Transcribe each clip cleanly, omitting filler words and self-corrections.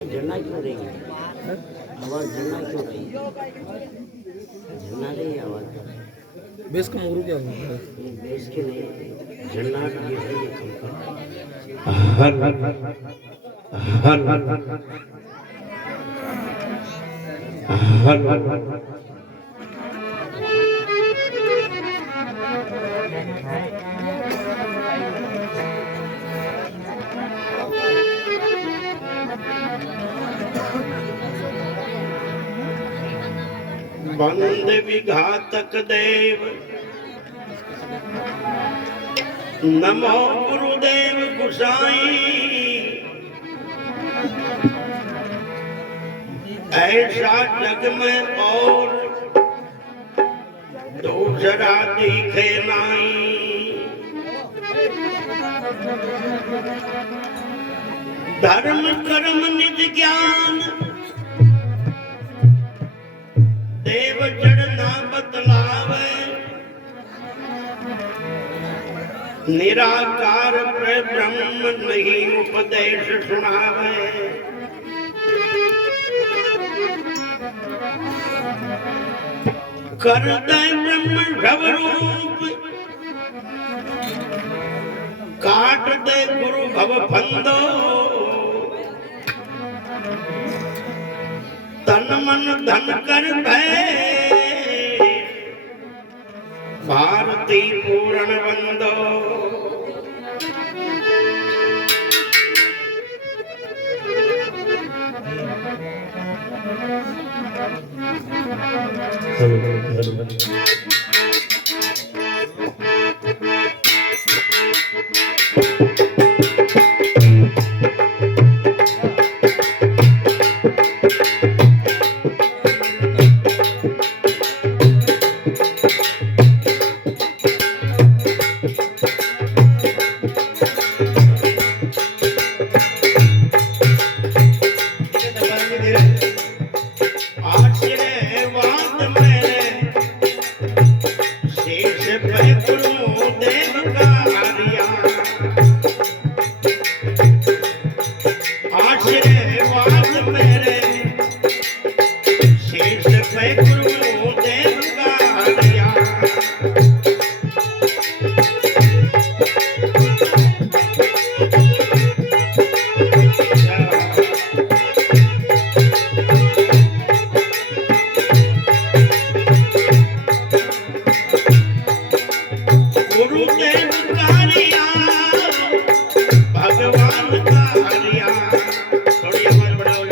झरना क्यों रही है? आवाज झरना क्यों रही है? झरना रही है आवाज। बेस का मोरू क्या होगा? ये बेस के नहीं, झरना ये है, ये कम कर। हर हर हर हर हर बंद विघातक देव नमो गुरुदेव गुसाई, ऐसा जग में और दूसरा दिखे नहीं। धर्म कर्म निज ज्ञान देव चढ़ना बतलावे, निराकार ब्रह्म नहीं उपदेश सुनावे। कर दे ब्रह्म स्वरूप काट दे गुरु भव फंदो, तन मन धन कर भय भारती पूर्ण बंदो। आशीर्वाद मेरे शेष पे गुरुदेव का हरिया, आशीर्वाद मेरे शेष पे गुरुदेव का हरिया। गुरुदेव का हरिया भगवान का हरिया। थोड़ी आवाज बढ़ाओ।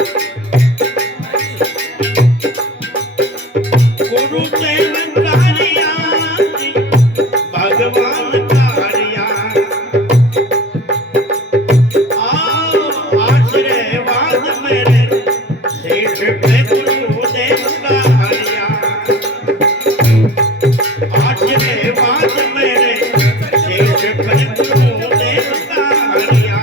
गुरुदेव का हरिया भगवान का हरिया। आओ आशीर्वाद मेरे शेष पे गुरुदेव का हरिया, आशीर्वाद मेरे शेष पे गुरुदेव का हरिया।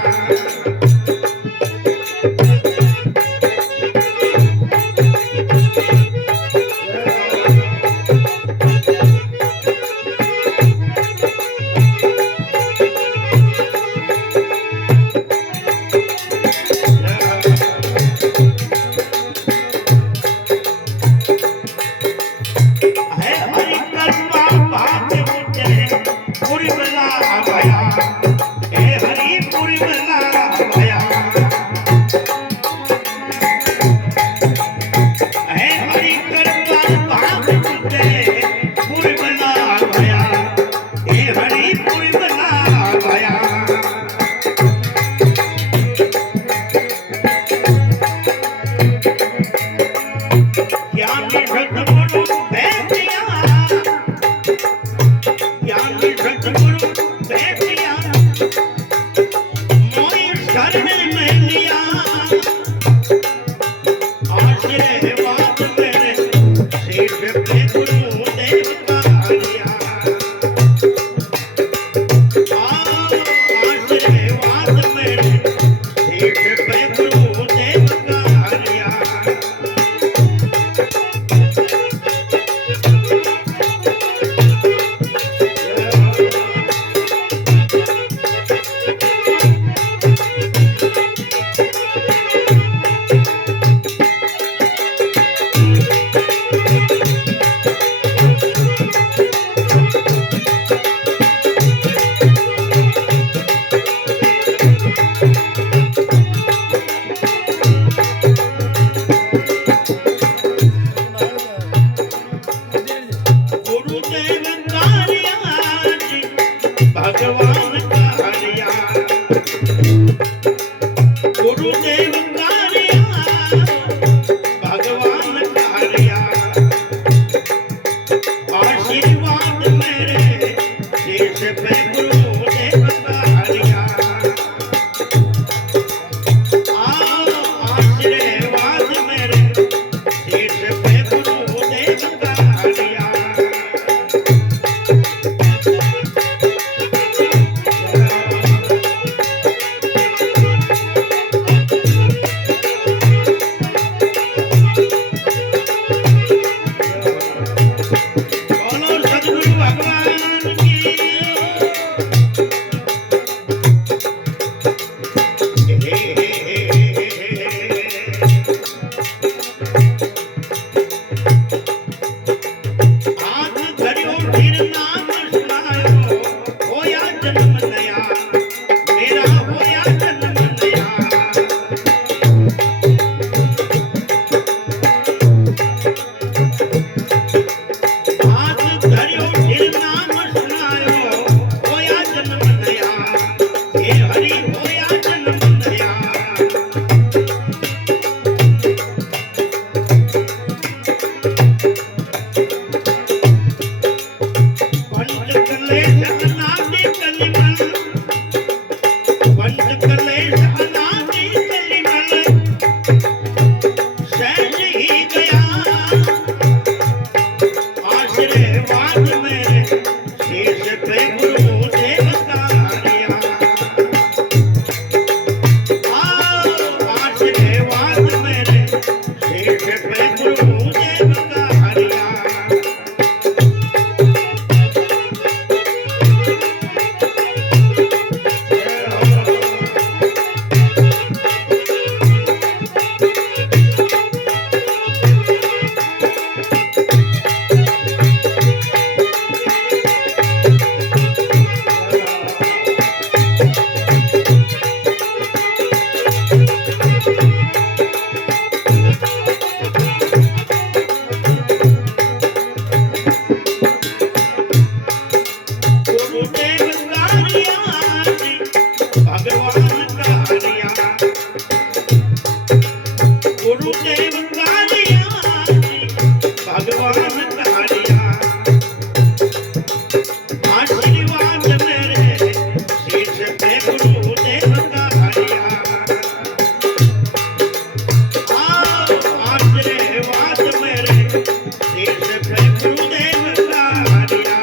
है हरि कृपा भाग्य मुझे पूरी बला भया, हे हरि पूरी बला भया। हे हरि कृपा भाग्य मुझे पूरी बला भया, हे हरि पूरी बला भया। ज्ञानी सतगुरु भेटिया, ज्ञानी सतगुरु भेटिया, मोई शरण में लिया। आशीर्वाद मेरे शेष पे गुरुदेव का हरिया। आशीर्वाद मेरे शेष पे गुरुदेव का हरिया। आशीर्वाद मेरे शीश पे गुरुदेव का दिया। बोलो सद्गुरु भगवान की। हाथ धरियो फिर नाम सुनायो, होया जन्म नया, मेरा होया जन्म नया। हाथ धरियो फिर नाम सुनायो, होया जन्म नया, हे हरि होया जन्म नया। पंच कलेश अनादि कलिमल, पंच कलेश अनादि कलिमल, सहज ही गया। आशीर्वाद मेरे शीश पे गुरुदेव का दिया। आशीर्वाद मेरे शीश पे गुरुदेव का दिया। गुरुदेव का दिया, भगवान का दिया। गुरुदेव का दिया, भगवान का दिया। आशीर्वाद मेरे शीश पे गुरुदेव का दिया। आशीर्वाद मेरे शीश पे गुरुदेव का दिया।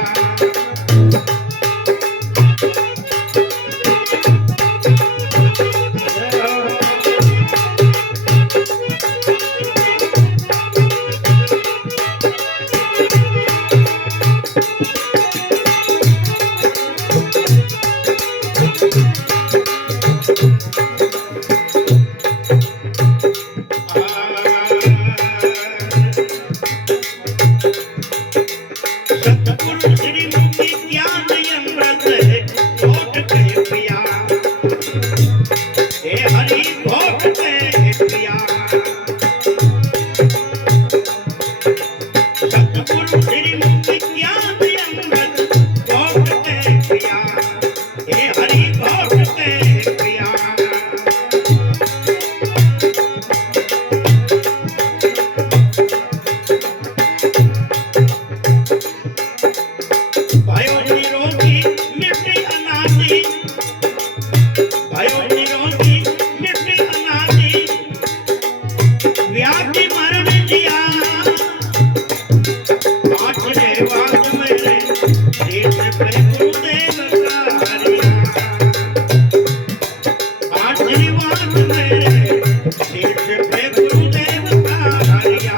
सतगुरु श्री मुक्ति ज्ञान अमृत घोट के पिया, हे हरि घोट के पिया। सतगुरु श्री मुक्ति ज्ञान अमृत घोट के पिया, हे हरि घोट के पिया। भयो निरोगी मिट्टी अनादि, भयो निरोगी मिट्टी अनादि, व्याधि मरण जिया। आशीर्वाद मेरे शीश पे गुरुदेव का दिया। आशीर्वाद मेरे शीश पे गुरुदेव का दिया।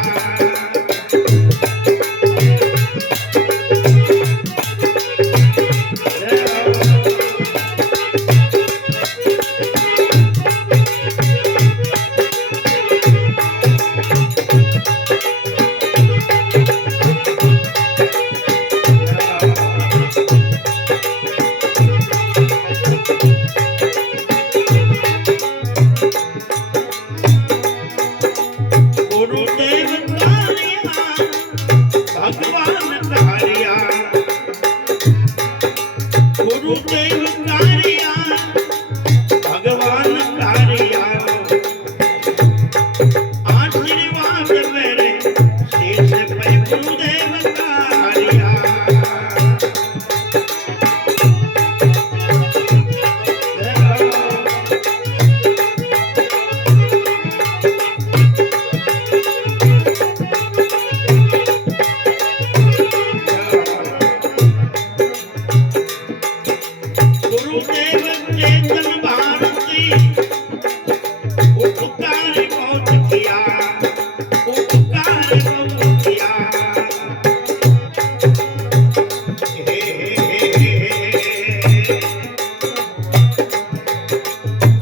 किया उपकार बहुत किया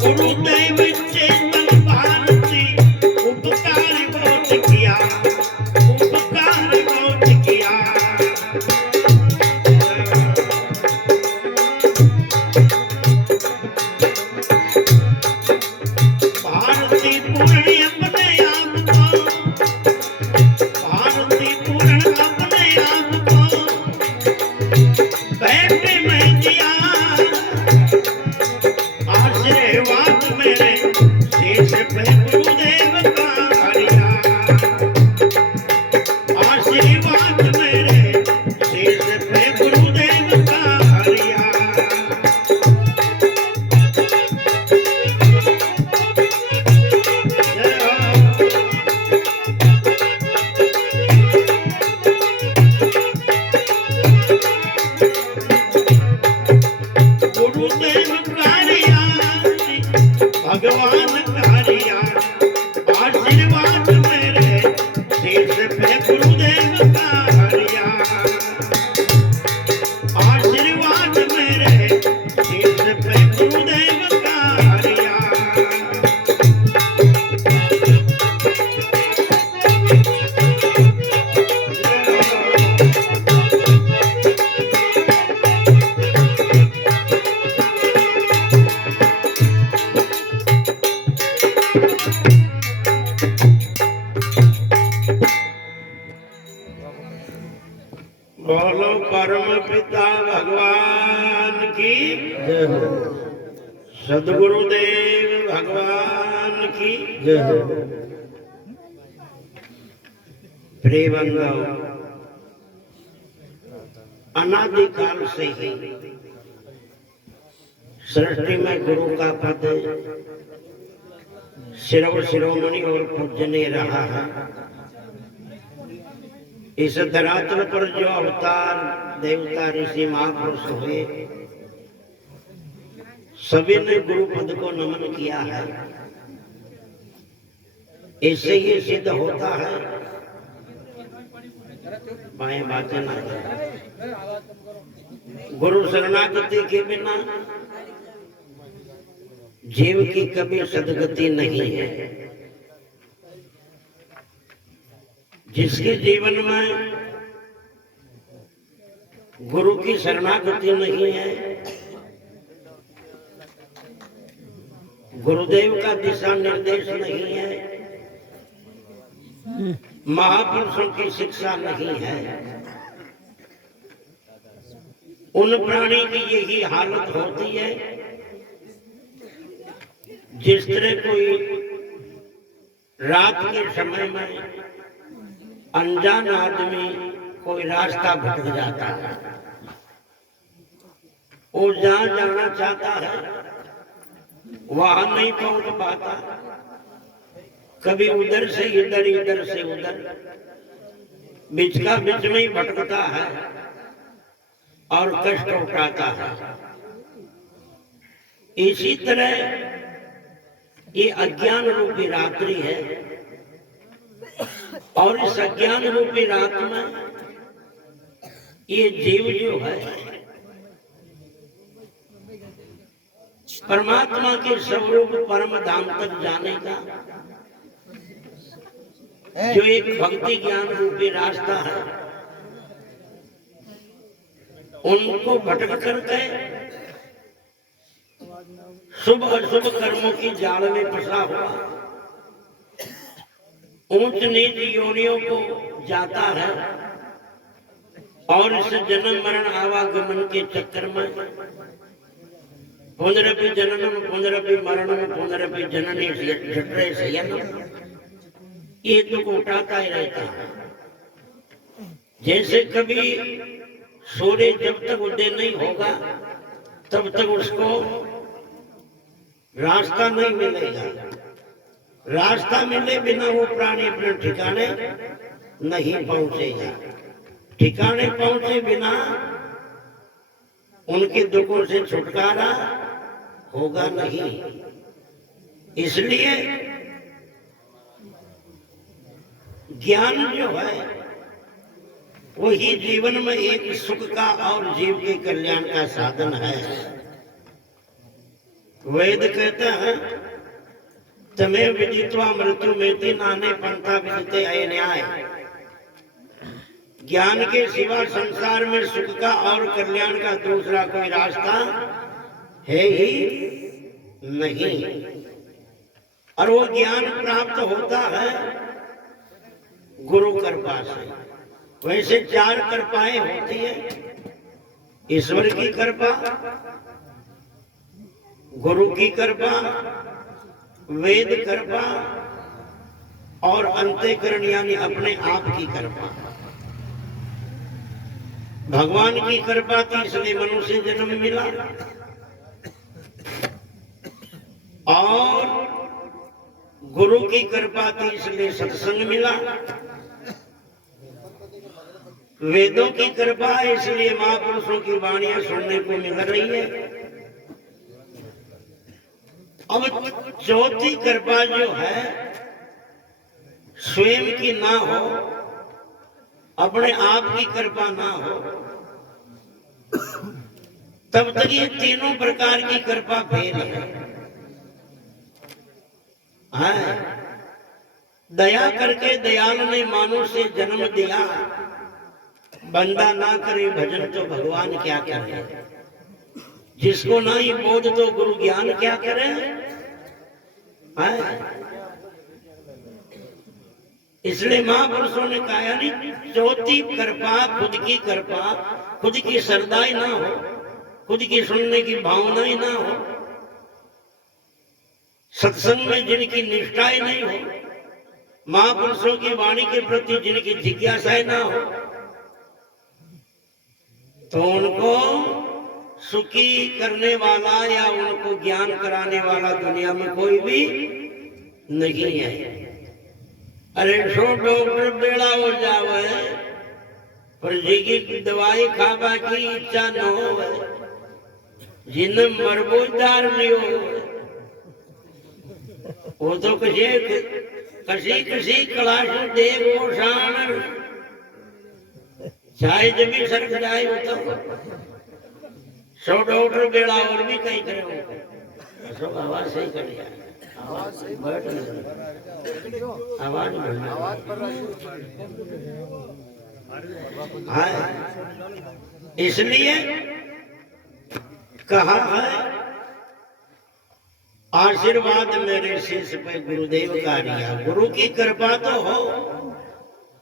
गुरुदेव चेतन भारती उपकार बहुत किया उपकार बहुत किया भारती पूर्ण अपने आप को भारती पूर्ण अपने आप को बैठे में दिया आशीर्वाद मेरे शीश पे गुरुदेव का हरिया आशीर्वाद मेरे शीश पे गुरुदेव का हरिया गुरुदेव कारिया भगवान कारिया आशीर्वाद मेरे शीश पे गुरुदेव का हरिया आशीर्वाद मेरे शीश पे गुरुदेव का हरिया बोलो परम पिता भगवान की जय हो सदगुरुदेव भगवान की जय हो प्रिय बंधु अनादिकाल से ही सृष्टि में गुरु का पद शिरोमणि और पूजनीय रहा है। इस धरातल पर जो अवतार देवता ऋषि महापुरुष हुए सभी ने गुरु पद को नमन किया है। इससे ये सिद्ध होता है बाएं बातें ना गुरु शरणागति के बिना जीव की कभी सदगति नहीं है। जिसके जीवन में गुरु की शरणागति नहीं है, गुरुदेव का दिशा निर्देश नहीं है, महापुरुषों की शिक्षा नहीं है, उन प्राणी की यही हालत होती है। जिस तरह कोई रात के समय में अनजान आदमी कोई रास्ता भटक जाता है, वो जहां जाना चाहता है वहां नहीं पहुंच पाता, कभी उधर से इधर इधर से उधर बीच का बीच में ही भटकता है और कष्ट उठाता है। इसी तरह ये अज्ञान रूपी रात्रि है और इस अज्ञान रूपी रात में ये जीव जो है परमात्मा के स्वरूप परम धाम तक जाने का जो एक भक्ति ज्ञान रूपी रास्ता है, उनको भटक करके शुभ अशुभ कर्मों की जाल में फंसा हुआ ऊंच नीच योनियों को जाता है और इस जन्म मरण आवागमन के चक्कर में पुनरपि जननम पुनरपि मरणम पुनरपि जननी जठरे शयनम ये दुख उठाता ही रहता है। जैसे कभी सूर्य जब तक उदय नहीं होगा तब तक उसको रास्ता नहीं मिलेगा। रास्ता मिले बिना वो प्राणी अपने ठिकाने नहीं पहुंचेगा। ठिकाने पहुंचे बिना उनके दुखों से छुटकारा होगा नहीं। इसलिए ज्ञान जो है वही जीवन में एक सुख का और जीव के कल्याण का साधन है। वेद कहते हैं तमें विदित्वा मृत्यु मेति नाने पंथा विदिते अयन्याय। ज्ञान के सिवा संसार में सुख का और कल्याण का दूसरा कोई रास्ता है ही नहीं। और वो ज्ञान प्राप्त होता है गुरु कृपा से। वैसे 4 कृपाएं होती है, ईश्वर की कृपा, गुरु की कृपा, वेद कृपा और अंतःकरण यानी अपने आप की कृपा। भगवान की कृपा थी इसलिए मनुष्य जन्म मिला, और गुरु की कृपा थी इसलिए सत्संग मिला, वेदों की कृपा इसलिए महापुरुषों की वाणियां सुनने को मिल रही है। अब चौथी कृपा जो है स्वयं की ना हो, अपने आप की कृपा ना हो, तब तक ये तीनों प्रकार की कृपा फेल है। दया करके दयाल ने मानव से जन्म दिया, बंदा ना करे भजन तो भगवान क्या करे। जिसको ना ही बोध तो गुरु ज्ञान क्या करे। इसलिए महापुरुषों ने कहा नहीं, चौथी कृपा खुद की श्रद्धाई ना हो, खुद की सुनने की भावना ही ना हो, सत्संग में जिनकी निष्ठाएं नहीं हो, महापुरुषों की वाणी के प्रति जिनकी जिज्ञासाएं ना हो, तो उनको सुखी करने वाला या उनको ज्ञान कराने वाला दुनिया में कोई भी नहीं है। अरे सो डॉक्टर बेड़ा हो जावे पर जी की दवाई खावा की इच्छा न हो, जिन मरबोदार लियो वो तो कसी क्लास देव शान चाहे जब भी सरक जाए वो तो 100 डॉक्टर बेड़ा और भी कहीं करे। सब आवाज सही कर लिया, आवाज सही आवाज इसलिए कहा है आशीर्वाद मेरे शिष्य पे गुरुदेव का रिया। गुरु की कृपा तो हो,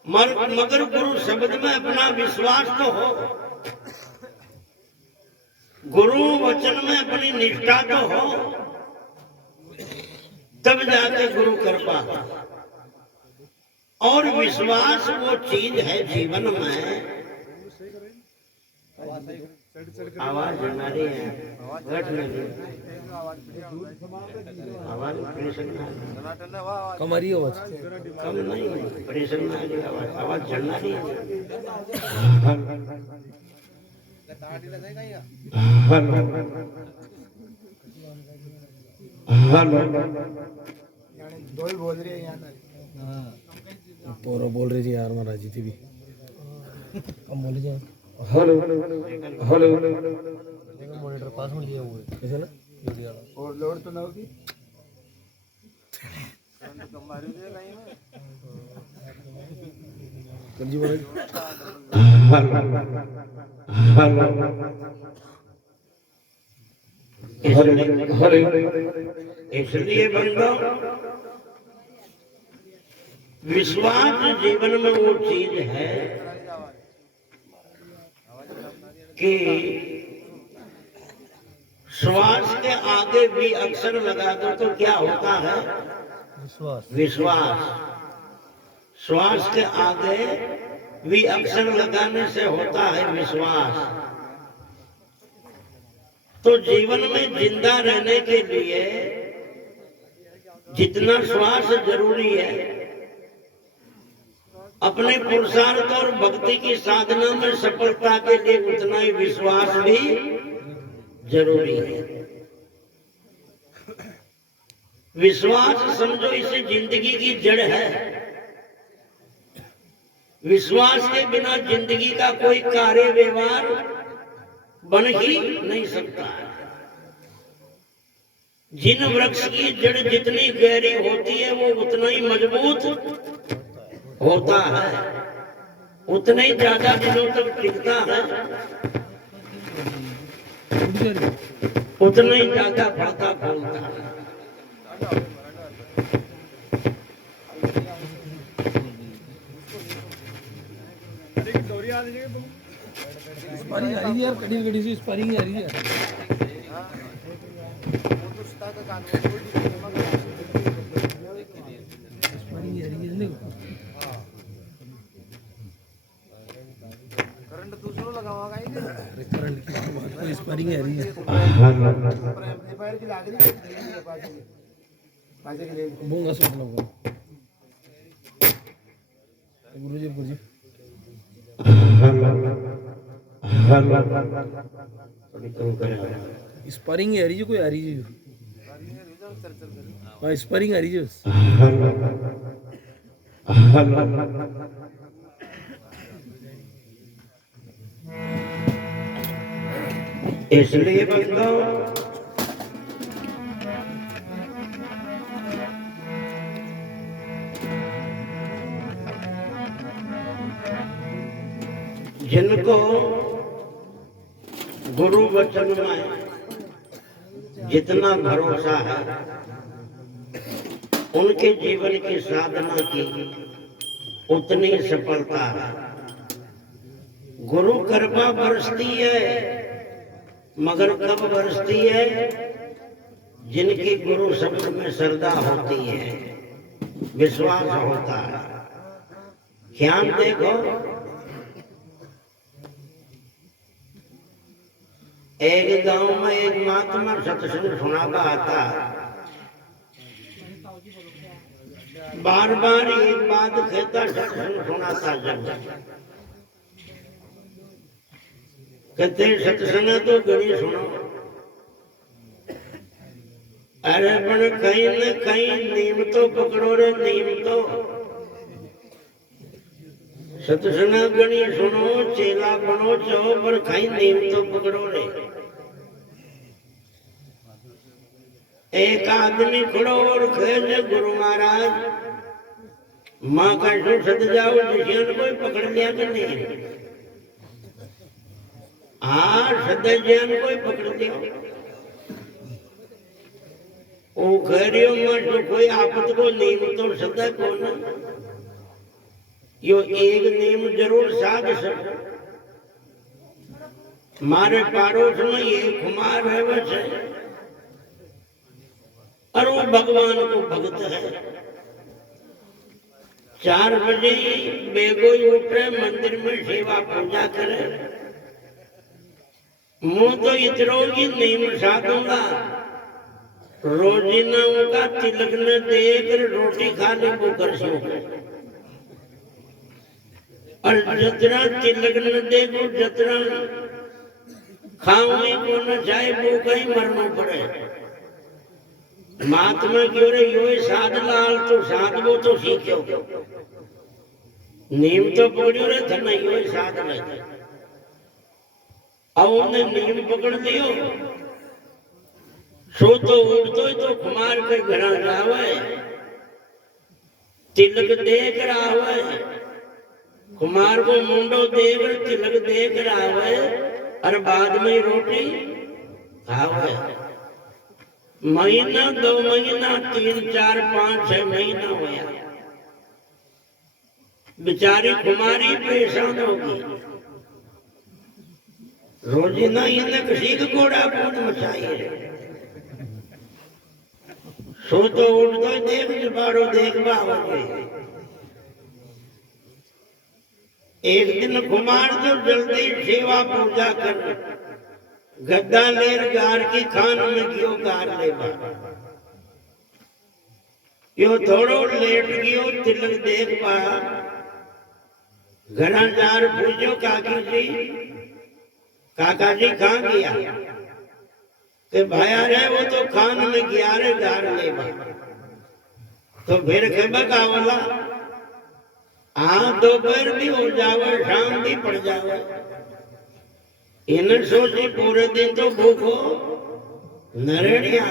मगर गुरु शब्द में अपना विश्वास तो हो, गुरु वचन में अपनी निष्ठा तो हो, तब जाके गुरु कृपा। और विश्वास वो चीज है जीवन में। आवाज हमारी है, आवाज कम आ रही है आवाज, कम नहीं, प्रेशर में आवाज झड़ना रही है। पूरा बोल रही थी यार, महाराज जी थी भी कम बोल रही। हेलो हेलो मॉनिटर पास में लिया हुआ है कैसे ना वीडियो वाला, और लोड तो ना होगी जी महाराज। इसलिए बंदो विश्वास जीवन में वो चीज है कि श्वास के आगे भी अक्षर लगा दो तो क्या होता है? विश्वास। श्वास के आगे भी अक्षर लगाने से होता है विश्वास। तो जीवन में जिंदा रहने के लिए जितना श्वास जरूरी है, अपने पुरुषार्थ और भक्ति की साधना में सफलता के लिए उतना ही विश्वास भी जरूरी है। विश्वास समझो इसे जिंदगी की जड़ है। विश्वास के बिना जिंदगी का कोई कार्य व्यवहार बन ही नहीं सकता है। जिन वृक्ष की जड़ जितनी गहरी होती है वो उतना ही मजबूत होता है, उतना ही ज्यादा दिनों तक टिकता है, उतना ही ज्यादा फलता फूलता है। स्पारिंग आ रही है यार, कड़ी कड़ी से स्पारिंग आ रही है। स्पारिंग आ रही है, करंट दूसरों लगावागा ही नहीं, करंट की बात कोई स्पारिंग आ रही है। बोंगा सोच लो गुरुजी गुरुजी स्पारिंग आ रही है, कोई आ रही है। हाँ स्पारिंग आ रही है। इसलिए बंदो जिनको गुरु वचन में जितना भरोसा है उनके जीवन की साधना की उतनी सफलता है। गुरु कृपा बरसती है, मगर कब बरसती है? जिनकी गुरु शब्द में श्रद्धा होती है, विश्वास होता है। ध्यान देखो, एक गांव में एक महात्मा सत्संग सुनाता आता, बार बार एक बात कहता, सत्संग सुनाता। जब कहते सत्संग तो घड़ी सुनो, अरे पण कहीं न कहीं नीम तो पकड़ो रे, नीम तो। सत्संग घड़ी सुनो, चेला बनो चाहो, पर कहीं नीम तो पकड़ो रे। एक आदमी खड़ो और कहे, गुरु महाराज माँ का शो सद जाओ, जिसे कोई पकड़ लिया कि नहीं? हाँ सदा ज्ञान कोई पकड़ लिया। वो कह रही हो कोई आपत को नीम तो सदा को ना, यो एक नीम जरूर साध सको। मारे पड़ोस में ये कुमार है वैसे, और वो भगवान को भक्त है। 4 बजे बेगो उठे, मंदिर में सेवा पूजा करे। मुँह तो इतरों की नीम साधूंगा, रोजीना उनका तिलक न देकर रोटी खाने को कर सो। और जितना तिलक न देखो, जितना खाऊंगी को न चाहे वो कहीं मरना पड़े। महात्मा क्यों रे यो साध लाल तो साध वो तो सीखो। नीम तो पकड़ो रे था नहीं, यो साध ले। अब उन्हें नीम पकड़ लियो, सो तो उठतो तो कुमार के घर जावे, तिलक देख आवे। कुमार को मुंडो देकर तिलक देकर आवे, और बाद में रोटी खावे। महीना 2 महीना 3 4 5 6 महीना होया, बेचारी कुमारी परेशान होगी। रोजीना इन्हें किसी को घोड़ा कौन मचाइए। सो तो उठ तो देख जुबाड़ो देख बावगे। एक दिन कुमार तो जल्दी सेवा पूजा कर गद्दा लेर गार की खान में क्यों गार ले यो थोड़ो लेट गयो, तिलक देख पा। घरा जार पूछो काकी जी, काका जी कहाँ गया? कि भाया रे वो तो खान में गया रे गार ले। तो फिर के बकावला दोपहर भी हो जावे, शाम भी पड़ जावे, इन सोची पूरे दिन तो भूखो नरेणिया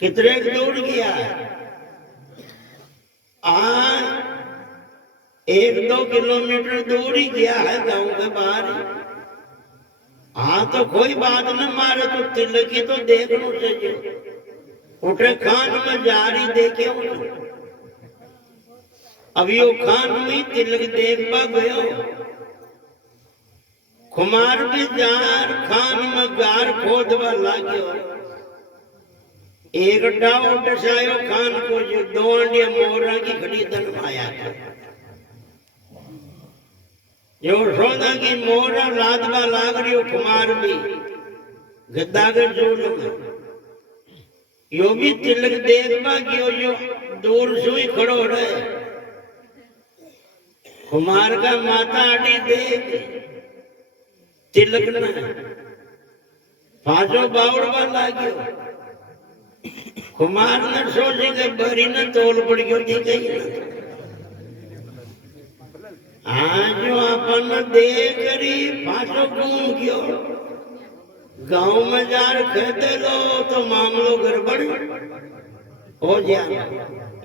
कितने दूर गया है। आज 1-2 किलोमीटर दूर ही गया है गांव के बाहर। हाँ तो कोई बात न, मारे तो तिलक की तो देख लो चाहिए, उठे खान में जा रही देखे। अभी वो खान में तिलक देखवा गयो, कुमार भी जार खान में गार खोदवा लाग्यो। एक डाव डसायो खान को, जो 2 अंडिया मोरा की खड़ी धनवाया था। जो सोना की मोरा लादवा लाग रही हो, कुमार भी गद्दा के जोड़ में यो भी तिलक देखवा गयो, जो दूर सुई खड़ो रहे। कुमार का माता आड़ी देख तिलक न पांचों बावड़वा लाग्यो। कुमार ने सोचे के बरी न तोल पड़ गयो थी कहीं। आज जो अपन देख रही पांचों घूम गयो, गांव में जार खेते लो तो मामलो गड़बड़ हो जाए।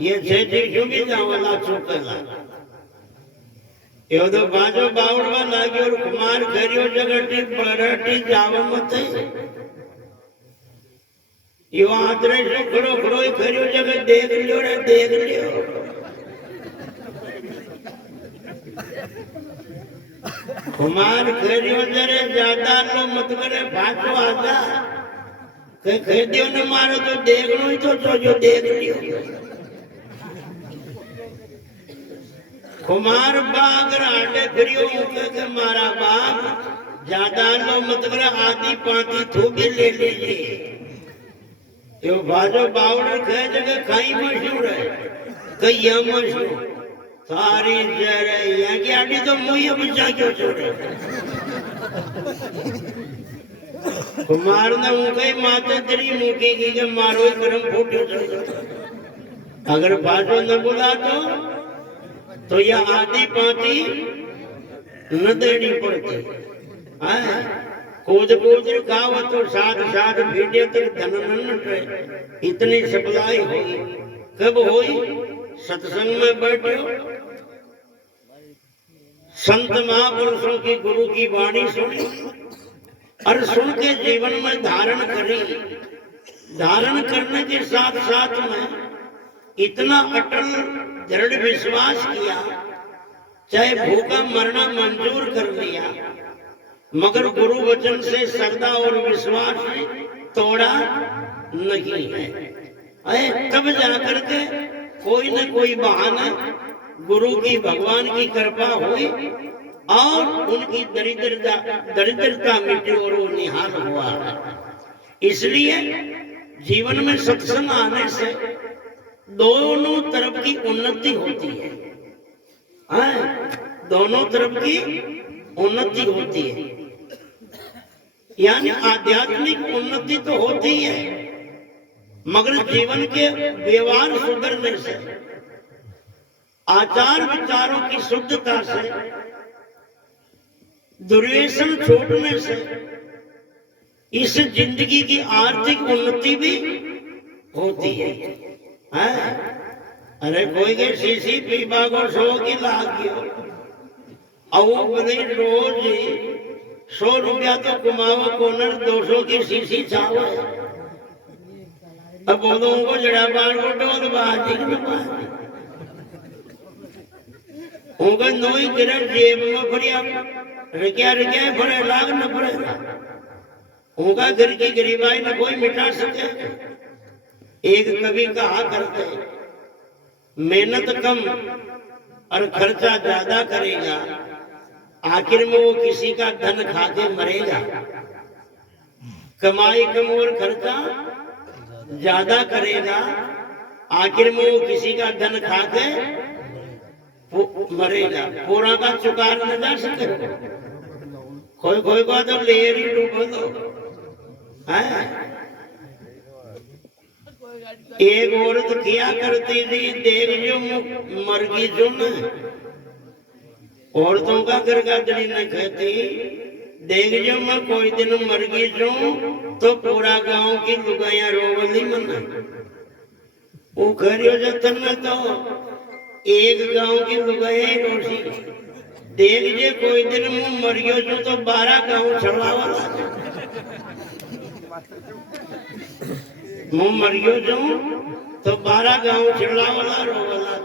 ये छेती चुकी जावला चुकेला यो तो बाजो बावड़वा लाग्यो और कुमार करियो जगटी बरटी जाव मत। यो आदरे से खड़ो खड़ो ही करियो जगह देख लियो रे, देख लियो। कुमार करियो जरे ज्यादा लो मत करे, भागो आजा कह दियो न मारो तो देख लो ही तो जो देख लियो। कुमार बागर आटे फिरियो के मारा बाप ज्यादा लो मत करे, आधी पाती थूबी ले लीजिए। यो बाजो बावड़ कह जगह खाई मशहूर है, कई मशहूर सारी जरे यहाँ की आटी तो मुझे बचा क्यों छोड़े। कुमार ने मुझे माता तेरी मुखी की के मारो ही गरम फूटे। अगर बाजो न बुला तो यह आधी पाती न देनी पड़ती। कूद कूद खाओ तो साथ साथ भेड़िया तक धन इतनी सप्लाई हुई। कब हुई? सत्संग में बैठो, संत महापुरुषों की गुरु की वाणी सुनी और सुन के जीवन में धारण करी। धारण करने के साथ साथ में इतना अटल दृढ़ विश्वास किया, चाहे भूखा मरना मंजूर कर लिया, मगर गुरु वचन से श्रद्धा और विश्वास तोड़ा नहीं है। तब जाकर के कोई न कोई बहाना गुरु की भगवान की कृपा हुई और उनकी दरिद्रता मिटी और वो निहाल हुआ। इसलिए जीवन में सत्संग आने से दोनों तरफ की उन्नति होती है। दोनों तरफ की उन्नति होती है, यानी आध्यात्मिक उन्नति तो होती है, मगर जीवन के व्यवहार सुधरने से, आचार विचारों की शुद्धता से, दुर्व्यसन छोड़ने से इस जिंदगी की आर्थिक उन्नति भी होती है। अरे कोई के शीशी पीपा को 100 की लागियो, रोज 100 रुपया तो कमाओ कोनर 200 की शीशी चावो। अब बोलो उनको जड़ा बार को डोल बाजी न बाजी उनका नोई गिरा जेब में भरिया रकिया रकिया भरे लाग न भरेगा। उनका घर की गरीबाई न कोई मिटा सके। एक कवि कहा करते, मेहनत कम और खर्चा ज्यादा करेगा, आखिर में वो किसी का धन खा के मरेगा। कमाई कम और खर्चा ज्यादा करेगा, आखिर में वो किसी का धन खा के मरेगा। पूरा का चुकार न जा सके। कोई कोई को तो लेर ही डूबो दो। एक औरत किया करती थी, देख जो मरगी सुन, औरतों का घर का दली न कहती, देख जो मैं कोई दिन मरगी सुन तो पूरा गांव की लुगाइया रोवली मना। वो खरियो जतन में तो एक गांव की लुगाइया रोसी, देख जे कोई दिन मुंह मरियो जो तो 12 गांव छड़ावा मुंह मरियो जो तो 12 गांव छड़ावाला रोवाला।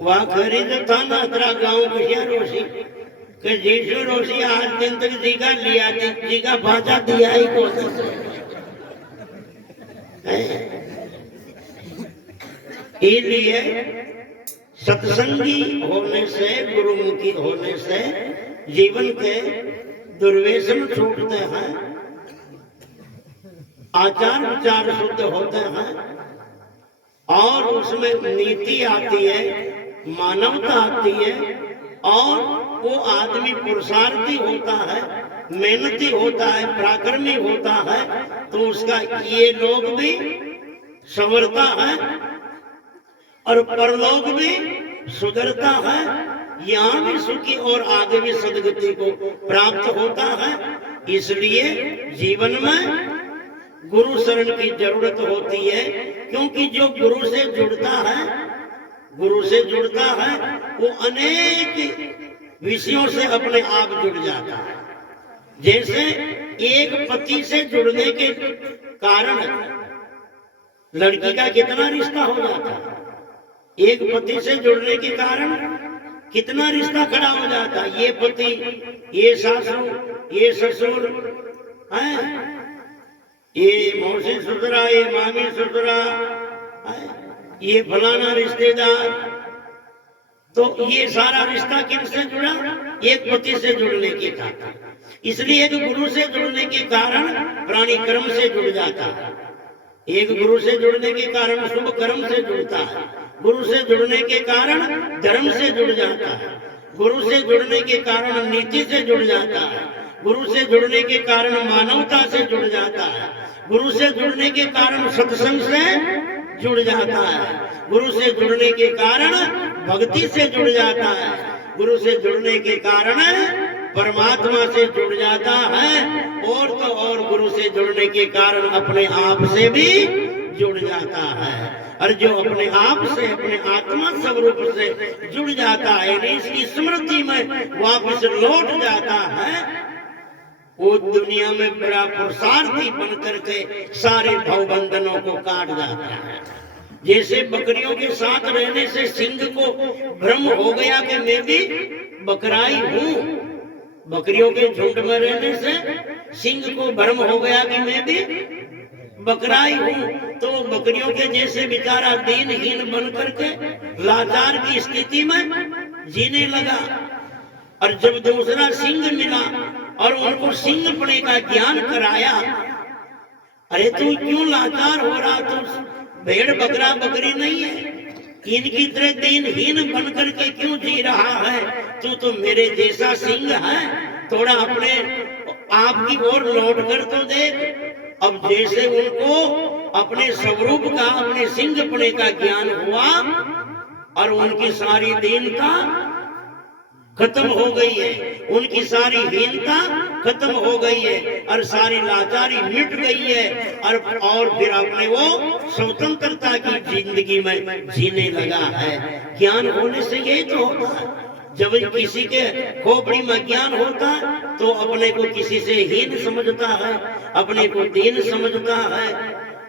वह खरी तो था ना तेरा गांव किया रोसी कि जीशु रोसी आज दिन तक जीगा लिया जीगा भाजा दिया ही को इसलिए सत्संगी होने से, गुरुमुखी होने से जीवन के दुर्व्यसन छूटते हैं, आचार विचार शुद्ध होते हैं और उसमें नीति आती है, मानवता आती है और वो आदमी पुरुषार्थी होता है, मेहनती होता है, पराक्रमी होता है, तो उसका ये लोग भी संवरता है और परलोक भी सुधरता है, यहाँ भी सुखी और आगे भी सदगति को प्राप्त होता है। इसलिए जीवन में गुरु शरण की जरूरत होती है, क्योंकि जो गुरु से जुड़ता है, गुरु से जुड़ता है वो अनेक विषयों से अपने आप जुड़ जाता है। जैसे एक पति से जुड़ने के कारण लड़की का कितना रिश्ता हो जाता है, एक पति से जुड़ने के कारण कितना रिश्ता खड़ा हो जाता है। ये पति, ये सासू, ये ससुर है, ये मौसी ससुरा, ये मामी ससुरा, ये फलाना रिश्तेदार, तो ये सारा रिश्ता किससे जुड़ा? एक पति से जुड़ने के कारण। इसलिए एक गुरु से जुड़ने के कारण प्राणी कर्म से जुड़ जाता है, एक गुरु से जुड़ने के कारण शुभ कर्म से जुड़ता है, गुरु से जुड़ने के कारण धर्म से जुड़ जाता है, गुरु से जुड़ने के कारण नीति से जुड़ जाता है, गुरु से जुड़ने के कारण मानवता से जुड़ जाता है, गुरु से जुड़ने के कारण सत्संग से जुड़ जाता है, गुरु से जुड़ने के कारण भक्ति से जुड़ जाता है, गुरु से जुड़ने के कारण परमात्मा से जुड़ जाता है और तो और गुरु से जुड़ने के कारण अपने आप से भी जुड़ जाता है। और जो अपने आप से, अपने आत्मा स्वरूप से जुड़ जाता है, इसकी स्मृति में वापस लौट जाता है, वो दुनिया में बड़ा पुरुषार्थी बन करके सारे भवबंधनों को काट जाता है। जैसे बकरियों के साथ रहने से सिंह को भ्रम हो गया कि मैं भी बकराई हूँ, बकरियों के झुंड में रहने से सिंह को भ्रम हो गया कि मैं भी बकराई हूँ, तो बकरियों के जैसे बेचारा दीनहीन बन करके लाचार की स्थिति में जीने लगा। और जब दूसरा सिंह मिला और उनको सिंहपने का ज्ञान कराया, अरे तू क्यों लाचार हो रहा, तू भेड़ बकरा बकरी नहीं है, इनकी तरह दीनहीन बन करके क्यों जी रहा है, तू तो मेरे जैसा सिंह है, थोड़ा अपने आप की ओर लौट कर तो देख। अब जैसे उनको अपने स्वरूप का, अपने सिंहपने का ज्ञान हुआ और उनकी सारी दीनता खत्म हो गई है, उनकी सारी हीनता खत्म हो गई है और सारी लाचारी मिट गई है और फिर अपने वो स्वतंत्रता की जिंदगी में जीने लगा है। ज्ञान होने से यही तो होता है। जब किसी के खोपड़ी में ज्ञान होता है तो अपने को किसी से हीन समझता है, अपने को दीन समझता है,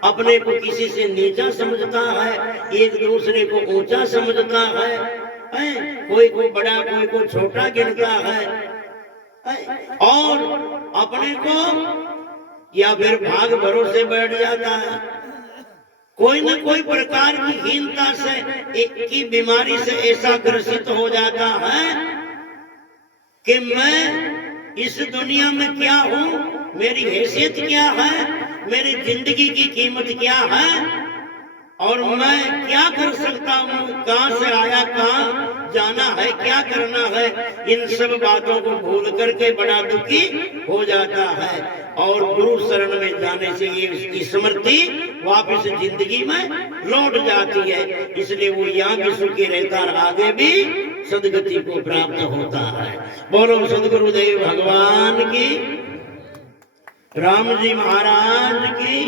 अपने को किसी से नीचा समझता है, एक दूसरे को ऊंचा समझता है, कोई को बड़ा कोई को छोटा गिनता है और अपने को या फिर भाग भरोसे बैठ जाता है। कोई न कोई प्रकार की हीनता से, एक की बीमारी से ऐसा ग्रसित हो जाता है कि मैं इस दुनिया में क्या हूँ, मेरी हैसियत क्या है, मेरी जिंदगी की कीमत क्या है और मैं क्या कर सकता हूँ, कहाँ से आया, कहाँ जाना है, क्या करना है, इन सब बातों को भूल करके बड़ा दुखी हो जाता है। और गुरु शरण में जाने से ये स्मृति वापस जिंदगी में लौट जाती है। इसलिए वो यहाँ भी सुखी रहता और आगे भी सदगति को प्राप्त होता है। बोलो सदगुरुदेव भगवान की, राम जी महाराज की।